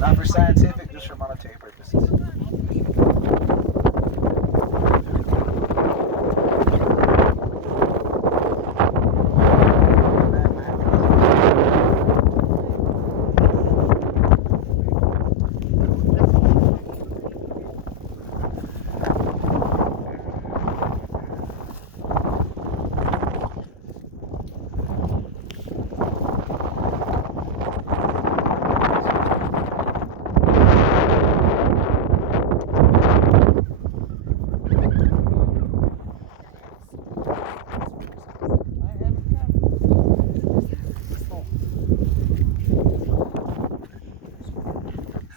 Not for scientific, just for monetary purposes.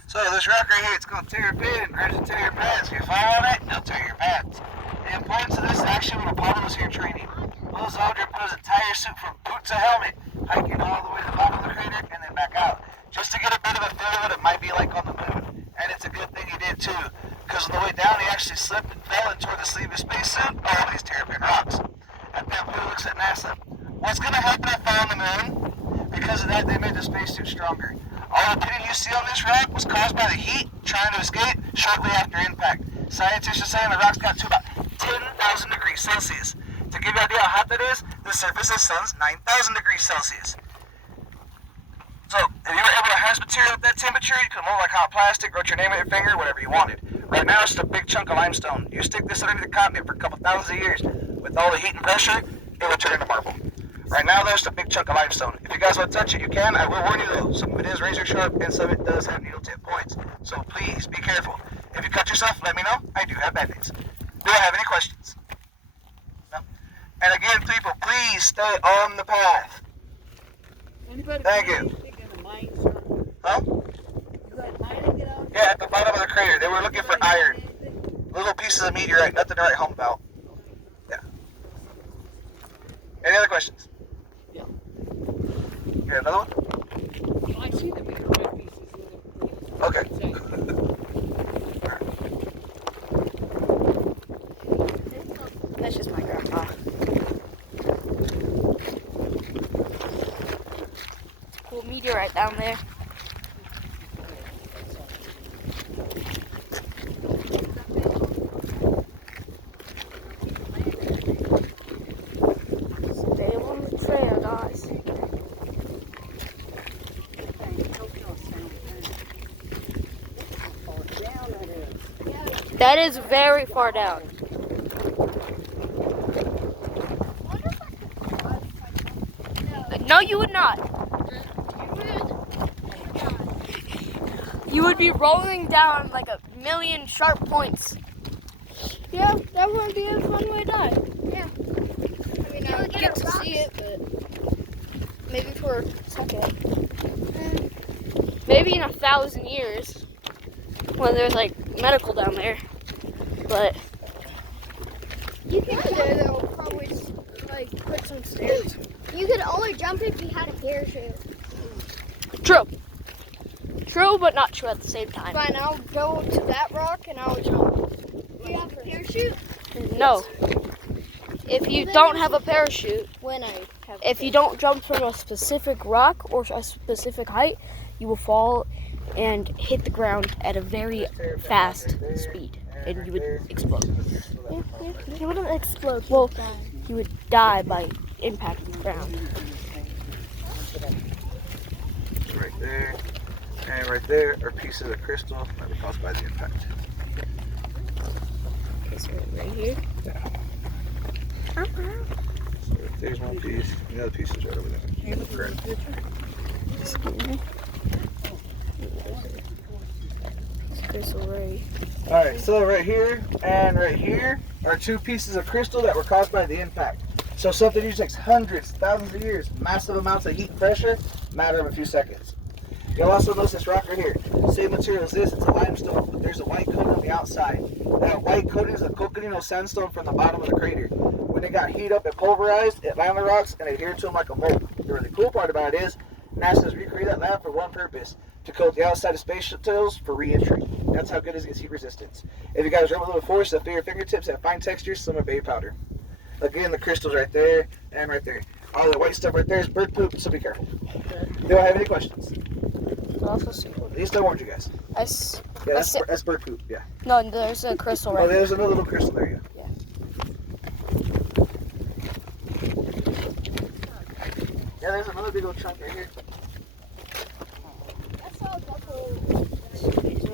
So this rock right here, it's going to tear your pin, or to tear your pads. If you fall on it, it'll tear your pads. The importance of this is actually when Apollo was here training. Buzz Aldrin put his entire suit from boot to helmet, hiking all the way to the bottom of the crater and then back out. Just to get a bit of a feel of what it might be like on the moon. And it's a good thing he did too, because on the way down he actually slipped and fell and tore the sleeve of his spacesuit over these terrapin rocks. And then who looks at NASA? What's going to happen if I fall on the moon? Because of that, they made the spacesuit stronger. All the pitting you see on this rock was caused by the heat trying to escape shortly after impact. Scientists are saying the rocks got to about 10,000 degrees Celsius. To give you an idea how hot that is, the surface of the sun's 9,000 degrees Celsius. So, if you were able to harness material at that temperature, you could mold like hot plastic, wrote your name on your finger, whatever you wanted. Right now, it's just a big chunk of limestone. You stick this underneath the continent for a couple thousand years, with all the heat and pressure, it would turn into marble. Right now, there's a big chunk of limestone. If you guys want to touch it, you can. I will warn you though, some of it is razor sharp and some of it does have needle tip points. So please be careful. If you cut yourself, let me know. I do have band-aids. Do I have any questions? No? And again, people, please stay on the path. Thank you. Huh? Yeah, at the bottom of the crater. They were looking for iron. Little pieces of meteorite, nothing to write home about. Yeah. Any other questions? Yeah. You got another one? I see the meteorite pieces. Okay. That's just my grandpa. Cool meteorite down there. Stay on the trail, guys. That is very far down. No, you would not. You would be rolling down like a million sharp points. Yeah, that wouldn't be a fun way to die. Yeah. I mean, I would get to see it, but maybe for a second. Maybe in 1,000 years, when there's like medical down there. But You can they'll probably like put some stairs. You could only jump if you had a parachute. true. True, but not true at the same time. Fine, I'll go to that rock and I'll jump. Do you have a parachute? No. If you don't have a parachute, When I have if you don't jump from a specific rock or a specific height, you will fall and hit the ground at a very fast speed, and you would explode. You wouldn't explode. Well, you would die by impacting the ground. Right there. And right there are pieces of crystal that were caused by the impact. Okay, so right here. So there's one piece, and the other piece is right over there. Correct. Crystal ray. Alright, so right here and right here are two pieces of crystal that were caused by the impact. So something usually takes hundreds, thousands of years, massive amounts of heat and pressure, matter of a few seconds. You'll also notice this rock right here. Same material as this, it's a limestone, but there's a white coating on the outside. That white coating is a coconino sandstone from the bottom of the crater. When it got heat up and pulverized, it landed on the rocks and adhered to them like a mold. The really cool part about it is, NASA's recreated that lab for one purpose, to coat the outside of space shuttles for re-entry. That's how good it is against heat resistance. If you guys remember before, so feel your fingertips have fine textures, similar to baby powder. Again, the crystals right there and right there. All the white stuff right there is bird poop, so be careful. Do I have any questions? also see. These don't warn you guys. Yeah, that's bird poop. Yeah. No, there's a crystal Oh, right there's another little crystal there. Yeah. Yeah, there's another big old chunk right here.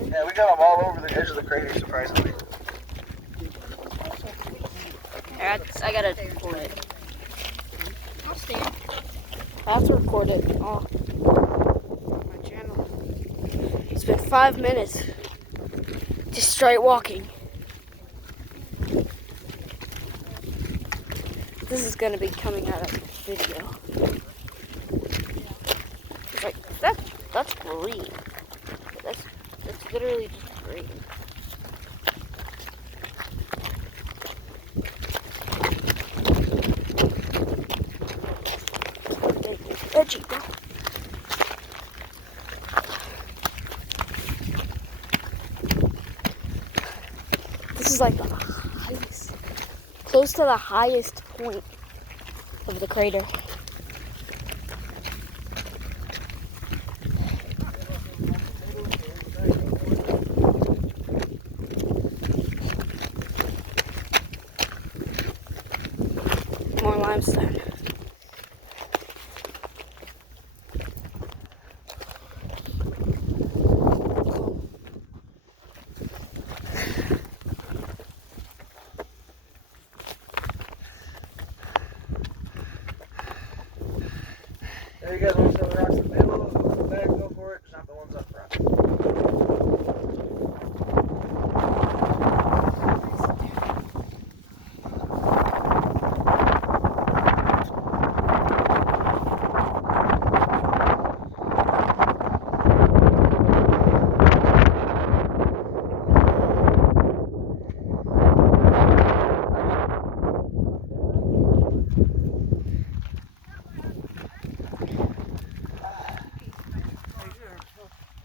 Yeah, we got them all over the edge of the crater, surprisingly. I gotta record it. I'll stand. I have to record it on my channel. It's been 5 minutes. Just straight walking. This is gonna be coming out of the video. It's like that's green. That's literally just green. Edgy, bro. This is like the highest, close to the highest point of the crater. More limestone. There you guys want to see the rocks in the middle, the back, go for it, just not the ones up front.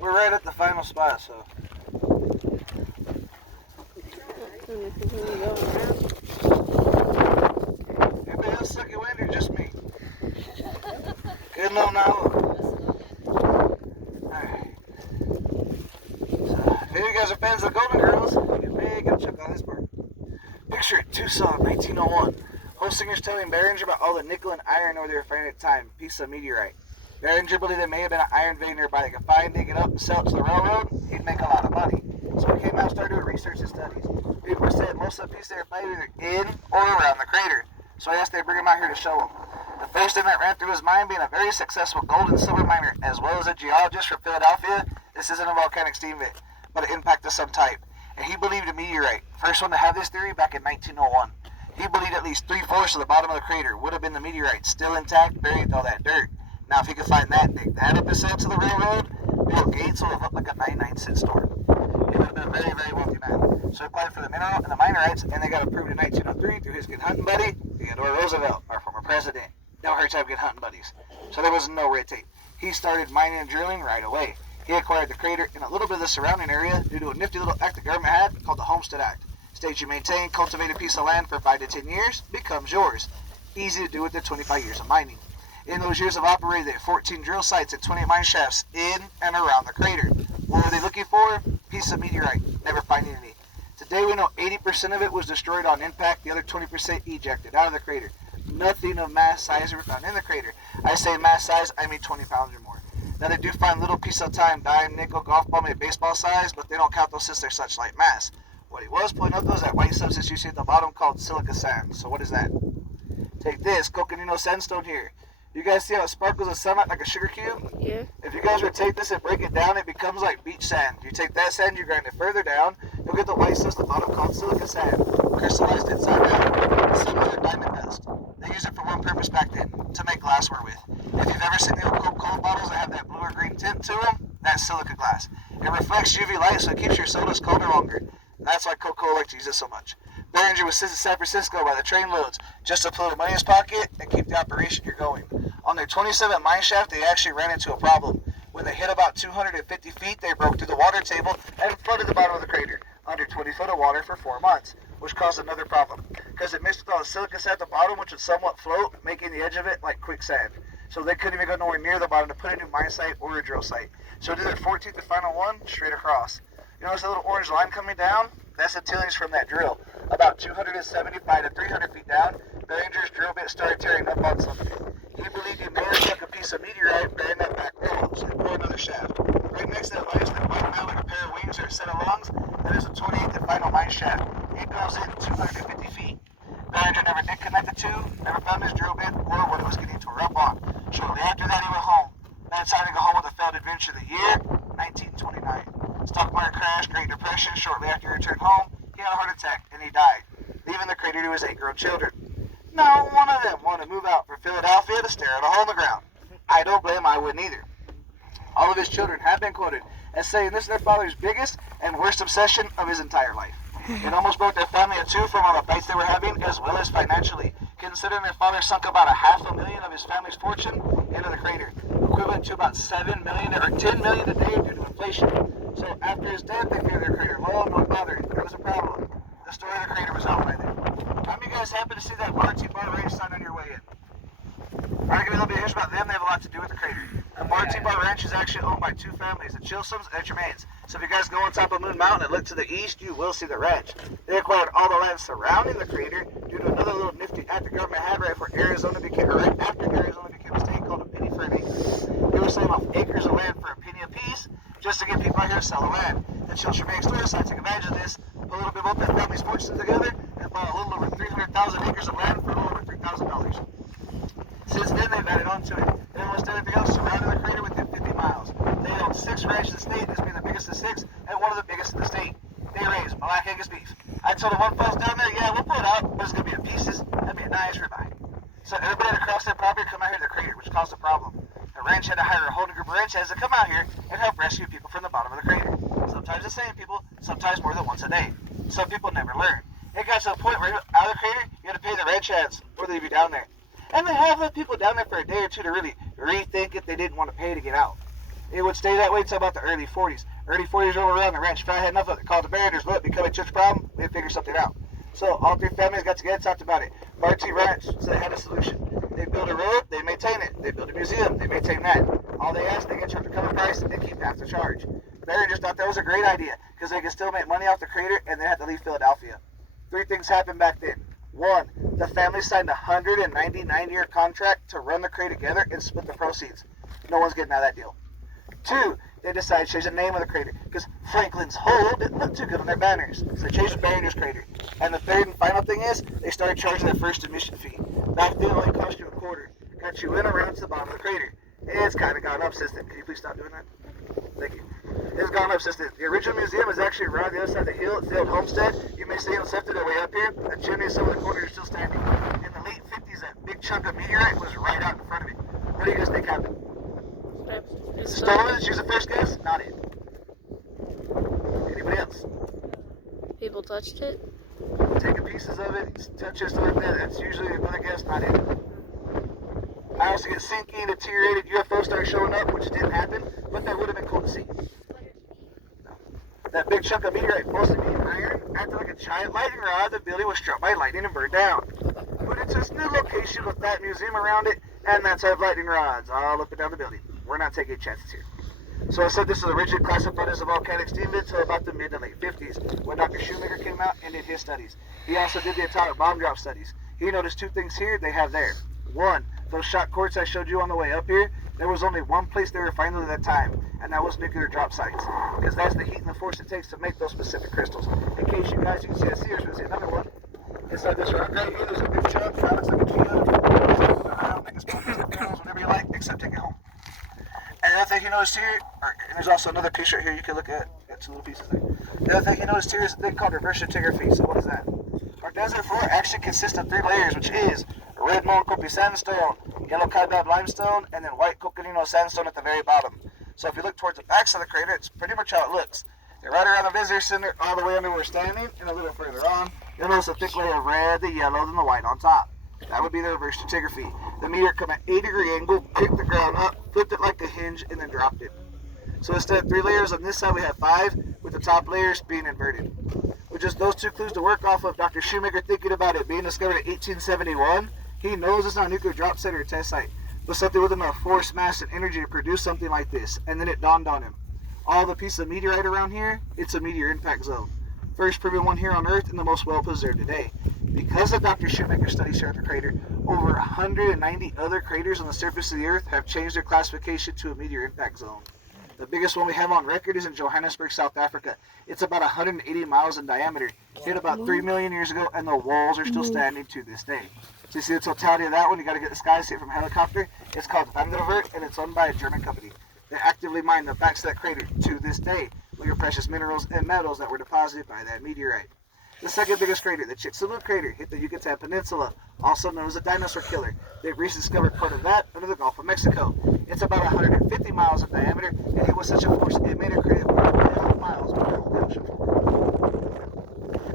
We're right at the final spot, so. Anybody else suck your wind or just me? Good enough now. Alright. So, if you guys are fans of the Golden Girls, you may go check out this part. Picture it, Tucson, 1901. Host singers telling Behringer about all the nickel and iron ore they were finding at the time. Piece of meteorite. Behringer believed there may have been an iron vein nearby they could find, dig it up, and sell it to the railroad. He'd make a lot of money. So he came out and started doing research and studies. People said most of the pieces they were finding were either in or around the crater. So he asked they bring him out here to show him. The first thing that ran through his mind, being a very successful gold and silver miner, as well as a geologist from Philadelphia, this isn't a volcanic steam vent, but an impact of some type. And he believed a meteorite. First one to have this theory back in 1901. He believed at least 3/4 of the bottom of the crater would have been the meteorite, still intact, buried with all that dirt. Now, if he could find that, dig that up and sell it to the railroad, Bill Gates would have looked like a 99-cent store. He would have been a very, very wealthy man. So he applied for the mineral and the minerites, and they got approved in 1903 through his good hunting buddy, Theodore Roosevelt, our former president. Never hurt to have good hunting buddies. So there was no red tape. He started mining and drilling right away. He acquired the crater and a little bit of the surrounding area due to a nifty little act the government had called the Homestead Act. States you maintain, cultivate a piece of land for 5 to 10 years, becomes yours. Easy to do with the 25 years of mining. In those years of operating, they had 14 drill sites and 28 mine shafts in and around the crater. What were they looking for? Piece of meteorite. Never finding any. Today we know 80% of it was destroyed on impact, the other 20% ejected out of the crater. Nothing of mass size were found in the crater. I say mass size, I mean 20 pounds or more. Now they do find little pieces of time, dime, nickel, golf ball, maybe baseball size, but they don't count those since they're such light mass. What he was pointing out though is that white substance you see at the bottom called silica sand. So what is that? Take this, Coconino sandstone here. You guys see how it sparkles in sunlight like a sugar cube? Yeah. If you guys were to take this and break it down, it becomes like beach sand. You take that sand, you grind it further down, you'll get the white stuff at the bottom called silica sand, crystallized inside out, similar to diamond dust. They used it for one purpose back then, to make glassware with. If you've ever seen the old Coca-Cola bottles that have that blue or green tint to them, that's silica glass. It reflects UV light, so it keeps your sodas colder longer. That's why Coca-Cola likes to use it so much. Behringer was sent to San Francisco by the train loads just to put money in his pocket and keep the operation here going. On their 27th mine shaft, they actually ran into a problem. When they hit about 250 feet, they broke through the water table and flooded the bottom of the crater, under 20 foot of water for 4 months, which caused another problem, because it mixed with all the silica sand at the bottom, which would somewhat float, making the edge of it like quicksand. So they couldn't even go nowhere near the bottom to put a new mine site or a drill site. So do their 14th and final one straight across. You notice a little orange line coming down? That's the tailings from that drill. About 275 to 300 feet down, Behringer's drill bit started tearing up on something. He believed he may have struck a piece of meteorite bearing that back roll, so he poured another shaft. Right next to that line is that white mount like a pair of wings or a set of lungs. That is a 28th and final mine shaft. It goes in 250 feet. Behringer never did connect the two, never found his drill bit or what it was getting tore up on. Shortly after that, he went home. Then decided to go home with a failed adventure of the year, 1929. Stock market crash, Great Depression. Shortly after he returned home, he had a heart attack and he died, leaving the crater to his 8 grown children. Not one of them wanted to move out from Philadelphia to stare at a hole in the ground. I don't blame, I wouldn't either. All of his children have been quoted as saying this is their father's biggest and worst obsession of his entire life. It almost broke their family in two from all the fights they were having, as well as financially, considering their father sunk about $500,000 of his family's fortune into the crater, equivalent to about $7 million or $10 million a day due to inflation. So after his death, they feared their crater low, no bother. There was a problem. The story of the crater was out by then. How many of you guys happen to see that Marty Bar Ranch sign on your way in? All right, give me a little bit of history about them. They have a lot to do with the crater. The Marty Bar Ranch is actually owned by 2 families, the Chilsums and the Tremaines. So if you guys go on top of Moon Mountain and look to the east, you will see the ranch. They acquired all the land surrounding the crater due to another little nifty act the government had right after Arizona became a state called a penny for an acre. They were selling off acres of land for a penny apiece just to get people out here to sell the land. The Chilson Tremaine store decided to take advantage of this, put a little bit of both their families' fortunes together, and bought a little over 300,000 acres of land for a little over $3,000. Since then, they've added on to it, and almost everything else surrounding the crater within 50 miles. They own 6 ranches in the state, this being the biggest of the 6, and one of the biggest in the state. They raise Black Angus beef. I told them one fellas down there, yeah, we'll put it out, but it's going to be in pieces. That'd be a nice ribeye. So everybody that crossed their property come out here to the crater, which caused a problem. The ranch had to hire a whole new group of ranch hands to come out here and help rescue people from the bottom of the crater. Sometimes the same people, sometimes more than once a day. Some people never learn. It got to the point where out of the crater, you had to pay the ranch hands, or they'd be down there. And they have let people down there for a day or two to really rethink if they didn't want to pay to get out. It would stay that way until about the early 40s. Early 40s rolled around, the ranch finally had enough of it. Called the Behringers, look, become a church problem, they figured something out. So all 3 families got together and talked about it. Marty Ranch, so they had a solution. They build a road, they maintain it. They build a museum, they maintain that. All they ask, they get charged a cover price, and they keep half the charge. Behringers thought that was a great idea, because they could still make money off the crater, and they had to leave Philadelphia. 3 things happened back then. 1, the family signed a 199-year contract to run the crater together and split the proceeds. No one's getting out of that deal. 2, they decided to change the name of the crater because Franklin's Hole didn't look too good on their banners. So they changed the Behringer's Crater. And the 3rd and final thing is they started charging their first admission fee. Back then it only cost you a quarter. Got you in around to the bottom of the crater. It's kind of gone up since then. Can you please stop doing that? Thank you. It's gone up since then. The original museum is actually right on the other side of the hill at the old homestead. You may see it lifted way up here. The chimney and some of the corners are still standing. In the late 50s, that big chunk of meteorite was right out in front of it. What do you guys think happened? Stolen? She's the first guess? Not it. Anybody else? People touched it. Taking pieces of it, touch it, stuff like that. That's usually another guess, not it. I also get sinking, deteriorated UFO started showing up, which didn't happen, but that would have been cool to see. No. That big chunk of meteorite supposed to be iron, acted like a giant lightning rod. The building was struck by lightning and burned down. Put it to this new location with that museum around it, and that's our lightning rods all up and down the building. We're not taking chances here. So I said this is originally classified as a volcanic steam vent until about the mid to late 50s, when Dr. Shoemaker came out and did his studies. He also did the atomic bomb drop studies. He noticed 2 things here they have there. 1, those shot quartz I showed you on the way up here, there was only one place they were finding at that time, and that was nuclear drop sites, because that's the heat and the force it takes to make those specific crystals. In case you guys, you can see a Sears, we'll see another one. Inside this rock right here, there's a big chunk, that looks like a key. I don't think it's whatever you like, except take it home. And the other thing you noticed here, and there's also another piece right here you can look at. Got 2 little pieces there. The other thing you noticed here is a thing called reverse stratigraphy. So what is that? Our desert floor actually consists of 3 layers, which is red Moenkopi sandstone, yellow Kaibab limestone, and then white Coconino sandstone at the very bottom. So if you look towards the backs of the crater, it's pretty much how it looks. You're right around the visitor center, all the way under where we're standing, and a little further on, you'll notice a thick layer of red, the yellow, then the white on top. That would be the reverse stratigraphy. The meteor come at 80-degree angle, picked the ground up, flipped it like a hinge, and then dropped it. So instead of 3 layers on this side, we have 5, with the top layers being inverted. With just those 2 clues to work off of, Dr. Shoemaker thinking about it being discovered in 1871, he knows it's not a nuclear drop site or a test site. with something with enough force, mass, and energy to produce something like this. And then it dawned on him. All the pieces of meteorite around here, it's a meteor impact zone. First proven one here on Earth and the most well-preserved today. Because of Dr. Shoemaker's studies here at the crater, over 190 other craters on the surface of the Earth have changed their classification to a meteor impact zone. The biggest one we have on record is in Johannesburg, South Africa. It's about 180 miles in diameter. Hit about 3 million years ago, and the walls are still standing to this day. So you see the totality of that one? You got to get the sky see it from a helicopter. It's called Wandervert, and it's owned by a German company. They actively mine the backs of that crater to this day with your precious minerals and metals that were deposited by that meteorite. The second biggest crater, the Chicxulub crater, hit the Yucatan Peninsula, also known as the dinosaur killer. They've recently discovered part of that under the Gulf of Mexico. It's about 150 miles in diameter, and it was such a force it made a crater 12 miles below the ocean floor.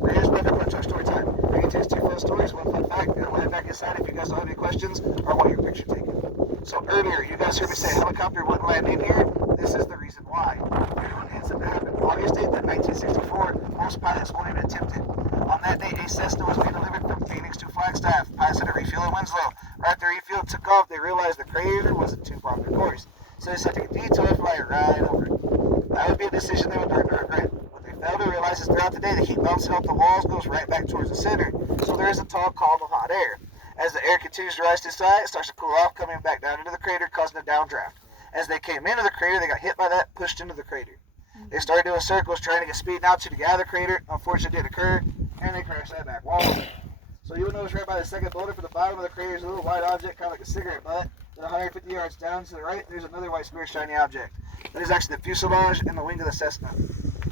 Now here's back up to our story time. I can tell you 2 fun stories, 1 fun fact, and we'll head back inside if you guys don't have any questions or want your picture taken. So earlier, you guys heard me say a helicopter wouldn't land in here. This is the reason why. Due to an incident that happened August 8th of 1964, most pilots won't even attempt it. On that day, a Cessna was being delivered from Phoenix to Flagstaff. Pilots had a refuel at Winslow. Right after refuel took off, they realized the crater wasn't too far from their course. So they decided to take a detour and fly right over it. That would be a decision they would learn to regret. What they failed to realize is throughout the day, the heat bouncing off the walls goes right back towards the center. So there is a tall column of hot air. As the air continues to rise to the side, it starts to cool off, coming back down into the crater, causing a downdraft. As they came into the crater, they got hit by that, pushed into the crater. They started doing circles, trying to get speed out to get out of the crater. Unfortunately, it didn't occur, and they crashed that back wall. So you will notice right by the second boulder for the bottom of the crater is a little white object, kind of like a cigarette butt. Then 150 yards down to the right, there's another white square shiny object. That is actually the fuselage and the wing of the Cessna.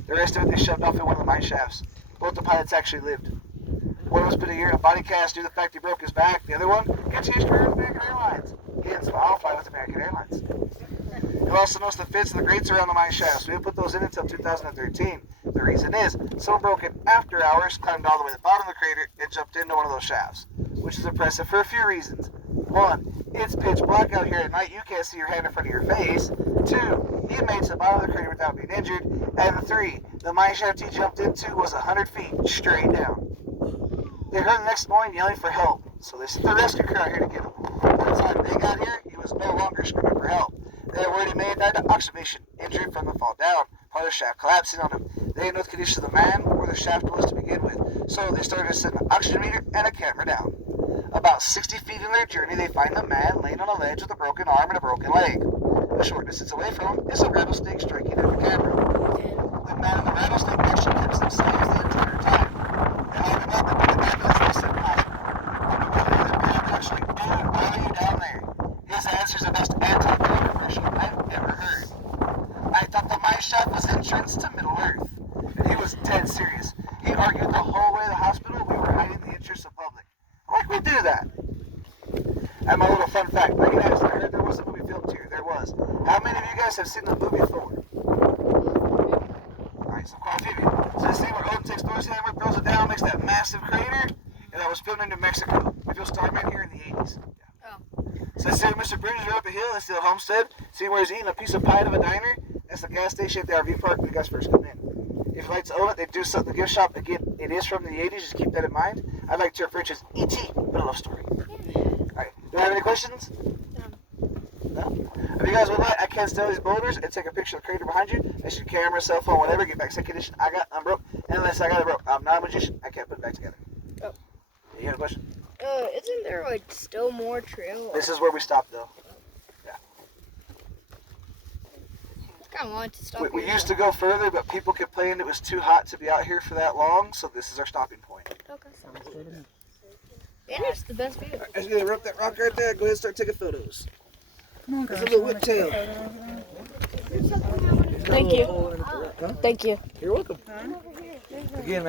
The rest of it they shoved off in one of the mine shafts. Both the pilots actually lived. One was put a year in a body cast due to the fact he broke his back. The other one continues to career with American Airlines. He didn't fly with American Airlines. You'll also notice the fits and the grates around the mine shafts. We didn't put those in until 2013. The reason is, someone broke in after hours, climbed all the way to the bottom of the crater, and jumped into one of those shafts, which is impressive for a few reasons. 1, it's pitch black out here at night. You can't see your hand in front of your face. 2, he made it to the bottom of the crater without being injured. And 3, the mine shaft he jumped into was 100 feet straight down. They heard the next morning yelling for help, so they sent the rescue crew out here to get him. By the time they got here, he was no longer screaming for help. They were worried he may have died of oxidation, injured from the fall down, part of the shaft collapsing on him. They didn't know the condition of the man or the shaft was to begin with, so they started to send an oxygen meter and a camera down. About 60 feet in their journey, they find the man laying on a ledge with a broken arm and a broken leg. A short distance away from him is a rattlesnake striking at the camera. The man and the rattlesnake actually kept themselves the entire time. They hauled him up and put him in the ambulance. They said, "Hi." Dude, why are you down there? His answer is the best anti-venom commercial I've ever heard. I thought the mine shaft was entrance to Middle Earth. And he was dead serious. He argued the whole way to the hospital we were hiding the interests of public. Like we do that. And my little fun fact, I heard there was a movie filmed here. There was. How many of you guys have seen the movie Thor? Alright, so quite a few of you. So the scene where Odin takes Thor's hammer, throws it down, makes that massive crater, and that was filmed in New Mexico. We feel Starman here in the 80s. Yeah. So let's see Mr. Bridges right up a hill. Let's see the homestead. See where he's eating a piece of pie of a diner. That's the gas station at the RV park when you guys first come in. If you'd like to own it, they do something. The gift shop, again, it is from the 80s. Just keep that in mind. I'd like to refer to as E.T., but a love story. Alright, do you have any questions? No? If you guys would like, I can steal these boulders and take a picture of the crater behind you. That's your camera, cell phone, whatever. Get back second condition. I'm broke. Unless I got it broke. I'm not a magician. I can't put it back together. Oh. You got a question? Isn't there like still more trail? This is where we stopped though. Yeah. I kind of wanted to stop. We used to go further, but people complained it was too hot to be out here for that long, so this is our stopping point. Okay. Sounds good to me. And it's the best view. As we rip that rock right there, go ahead and start taking photos. There's a little whiptail. Thank you. Thank you. You're welcome. Again,